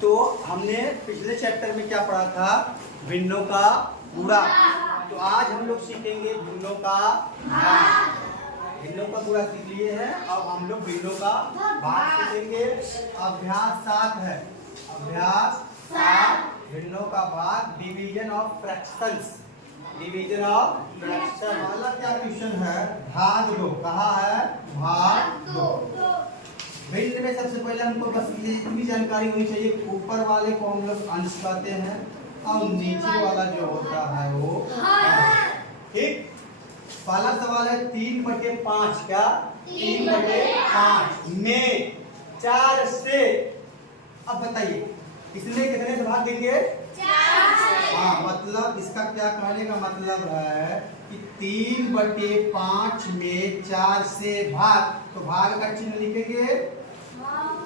तो हमने पिछले चैप्टर में क्या पढ़ा था, भिन्नों का गुणा। तो आज हम लोग सीखेंगे भिन्नों का भाग। भिन्नों का गुणा सीख लिए हैं, अब हम लोग भिन्नों का भाग सीखेंगे। अभ्यास 7 है, अभ्यास 7 भिन्नों का भाग, division of fractions. Division of fraction वाला क्या क्वेश्चन है, भाग दो। कहा है भाग दो। भिन्न में सबसे पहले हमको बस इतनी जानकारी होनी चाहिए, ऊपर वाले को हम लोग अंश कहते हैं और नीचे वाला जो होता है वो ठीक। पहला सवाल है 3/5 क्या 3/5 में 4 से, अब बताइए इसमें कितने से भाग देंगे, 4। हाँ, मतलब इसका क्या कहने का मतलब है कि 3/5 में 4 से भाग, तो भाग का चिन्ह लिखेंगे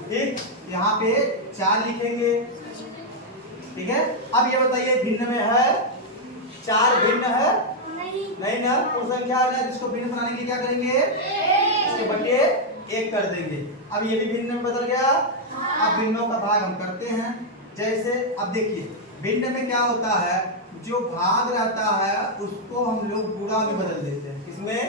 ठीक, यहाँ पे 4 लिखेंगे ठीक है। अब ये बताइए भिन्न में है 4, भिन्न है नहीं ना, पूर्ण संख्या है ना, जिसको भिन्न बनाने के लिए क्या करेंगे, इसके बटे 1 कर देंगे। अब ये भी भिन्न में बदल गया। अब भिन्नों का भाग हम करते हैं, जैसे अब देखिए भिन्न में क्या होता है, जो भाग रहता है उसको हम लोग गुणा में बदल देते हैं। किसमें,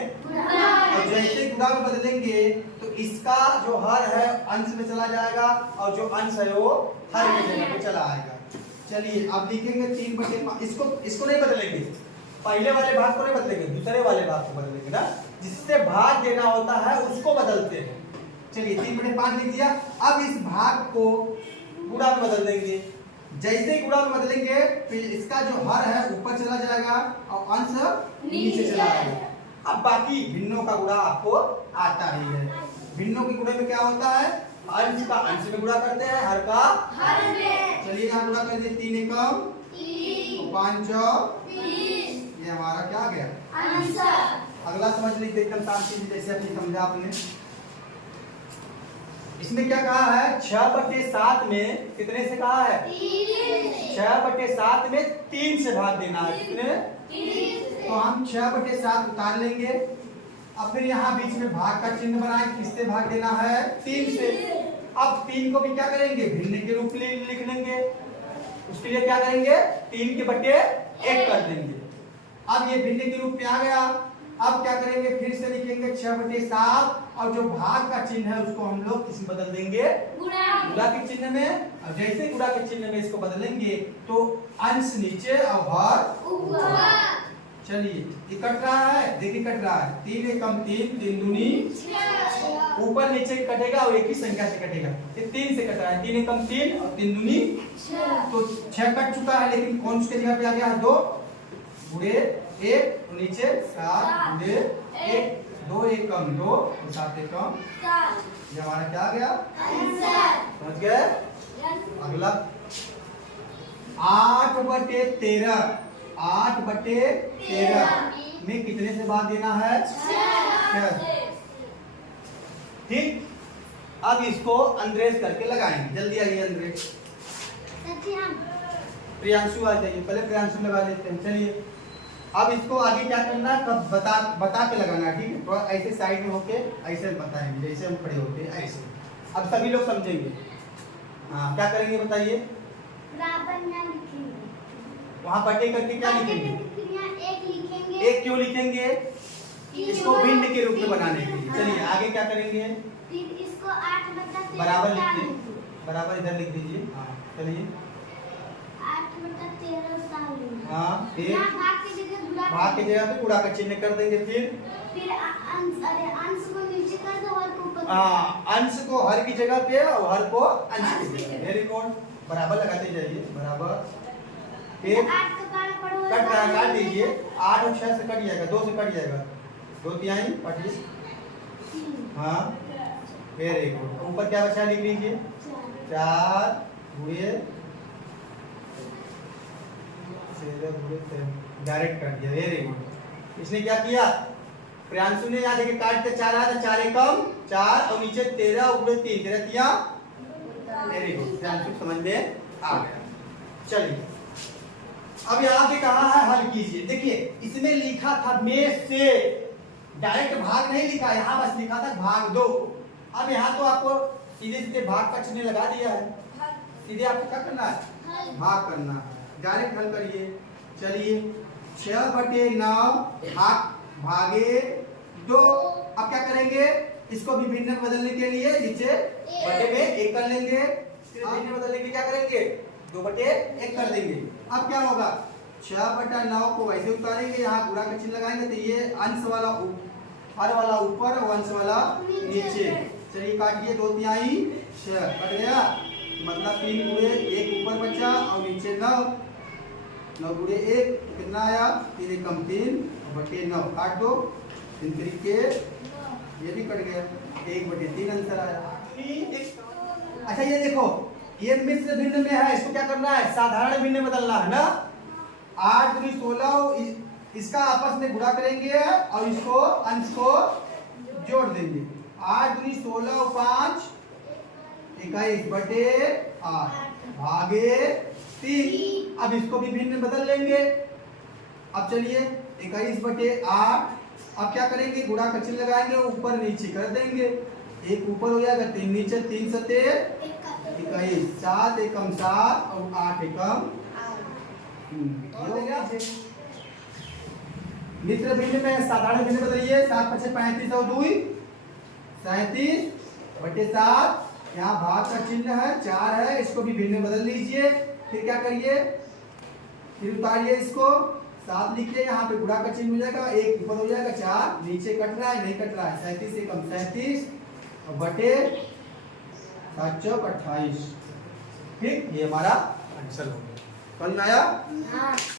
और जैसे गुणा में बदलेंगे तो इसका जो हर है अंश में चला जाएगा और जो अंश है वो हर की जगह पे चला आएगा। चलिए अब लिखेंगे 3/5, इसको नहीं बदलेंगे, पहले वाले भाग को नहीं बदलेंगे, दूसरे वाले भाग को बदलेंगे ना, जिससे भाग देना होता है उसको बदलते हैं। चलिए 3/5 लिख दिया। अब इस भाग को गुणा में बदल देंगे, जैसे गुणा में बदलेंगे फिर इसका जो हर है ऊपर चला जाएगा और अंश नीचे चला जाएगा। अब बाकी भिन्नों का गुणा आपको आता ही है। भिन्नों के गुणे में क्या होता है, अंश का अंश में गुणा करते हैं, हर का हर में। चलिए यहाँ गुणा कर दिए, 3 एकम 5 ये हमारा क्या आ गया आंसर। अगला समझ लीजिए एकदम शांति जैसे अपनी समझा आपने। इसमें क्या कहा है, 6/7 में कितने से कहा है, 6/7 में 3 से भाग देना है। कितने, 3। तो हम 6/7 उतार लेंगे। अब फिर यहाँ बीच में भाग का चिन्ह बनाए, किससे भाग देना है, 3 से। अब 3 को भी क्या करेंगे, भिन्न के रूप में लिख लेंगे। उसके लिए क्या करेंगे, 3 के बटे 1 कर देंगे। अब ये भिन्न के रूप में आ गया। अब क्या करेंगे, फिर से लिखेंगे 6/7 और जो भाग का चिन्ह है उसको हम लोग इसमें बदल देंगे गुणा के चिन्ह में। और जैसे गुणा के चिन्ह में इसको बदलेंगे तो अंश नीचे और हर ऊपर। चलिए ये कट रहा है, देखिए कट रहा है, 3 एकम 3 3 दूनी 6, ऊपर नीचे कटेगा और एक ही संख्या से कटेगा। ये 3 से कट रहा है, 3 एकम 3 और 3 दूनी 6, तो 6 कट चुका है, लेकिन कौन सी जगह पे आ गया है, 2 गुणे 1 और नीचे 7 गुणे 1, 2 एकम 2 और 7 एकम 7, ये हमारा क्या आ गया आंसर। समझ गए। अगला 8/13 में कितने से भाग देना है, 6। ठीक। अब इसको अंद्रेस करके लगाएंगे, जल्दी आइए अंद्रेस। प्रियांशु आ जाइए, पहले प्रियांशु लगा लेते हैं। चलिए अब इसको आगे क्या करना है, कब बता के लगाना है, ठीक है। थोड़ा ऐसे साइड में होके ऐसे बताएंगे, जैसे हम खड़े होते हैं ऐसे। अब सभी लोग समझेंगे। हाँ क्या करेंगे बताइए, वहाँ बटे करके क्या लिखेंगे, 1 लिखेंगे। 1 क्यों लिखेंगे, इसको भिन्न के रूप में बनाने के लिए। चलिए आगे क्या करेंगे, फिर इसको 8/13 बराबर लिखिए, बराबर इधर लिख दीजिए। हाँ चलिए 8/13 उतार। हाँ फिर भाग की जगह पे गुणा का चिन्ह कर देंगे। फिर अंश को नीचे कर दो, हर को ऊपर। हाँ अंश को हर की जगह पे और हर को अंश की जगह। वेरी गुड, बराबर लगाते जाइए, बराबर। फिर 8 का पढ़ो, काट दीजिए, 8 और 6 से कट जाएगा, 2 से कट जाएगा, 2 तिहाई 25। हाँ वेरी गुड। ऊपर क्या बचा लिख लीजिए, 4 गुणे डायरेक्ट काट दिया। Very good. इसने क्या किया, प्रियांशु ने यहाँ देखिए काट के 4 आया, 4 एकम 4 और नीचे 13 ऊपर 3 13 तिया। वेरी गुड, प्रियांशु समझ में आ गया। चलिए अब यहाँ पे कहा है हल कीजिए। देखिए इसमें लिखा था में से, डायरेक्ट भाग नहीं लिखा, यहाँ बस लिखा था भाग दो। अब यहाँ तो आपको सीधे सीधे भाग का चिन्ह लगा दिया है, सीधे आपको क्या करना है, भाग करना है। डायरेक्ट हल करिए। चलिए 6/9 भागे 2। अब क्या करेंगे, इसको भी भिन्न में बदलने के लिए नीचे बटे में 1 कर लेंगे। फिर भिन्न में बदलने के लिए क्या करेंगे, 2/1 कर देंगे। अब क्या होगा, 6/9 को वैसे उतारेंगे, यहाँ गुणा का चिन्ह लगाएंगे तो ये अंश वाला हर वाला ऊपर और अंश वाला नीचे। चलिए काटिए, 2/3 6 कट गया, मतलब 3 गुणे 1 ऊपर बचा और नीचे 9। 9 गुणे 1 कितना आया, 3 एकम 3/9 काट दो। 3 तरीके ये भी कट गया, 1/3 आंसर आया। अच्छा ये देखो, ये मिश्र भिन्न में है, इसको क्या करना है, साधारण भिन्न में बदलना है ना। 8 दूनी 16, इसका आपस में गुणा करेंगे और इसको अंश को जोड़ देंगे। 8 दूनी 16 और 5 21/8 भागे 3। अब इसको भी भिन्न में बदल लेंगे। अब चलिए 21/8, अब क्या करेंगे, गुणा का चिन्ह लगाएंगे, ऊपर नीचे कर देंगे। 1 ऊपर हो जाएगा, 3 नीचे, 3 सते 21, 7 एकम 7 और 8 एकम हो गया। मिश्र भिन्न में साधारण भिन्न बदलिए। 7 × 5 = 35 और 2 37/7। यहाँ भाग का चिन्ह है, 4 है, इसको भी भिन्न में बदल लीजिए। फिर क्या करिए, फिर उतारिए इसको, 7 लिखिए, यहाँ पे गुणा का चिन्ह हो जाएगा, 1 ऊपर हो जाएगा, 4 नीचे कट रहा है, नहीं कट रहा है, 37 एकम 37 और बटे 7 × 28। ठीक, ये हमारा आंसर हो गया। समझ में आया?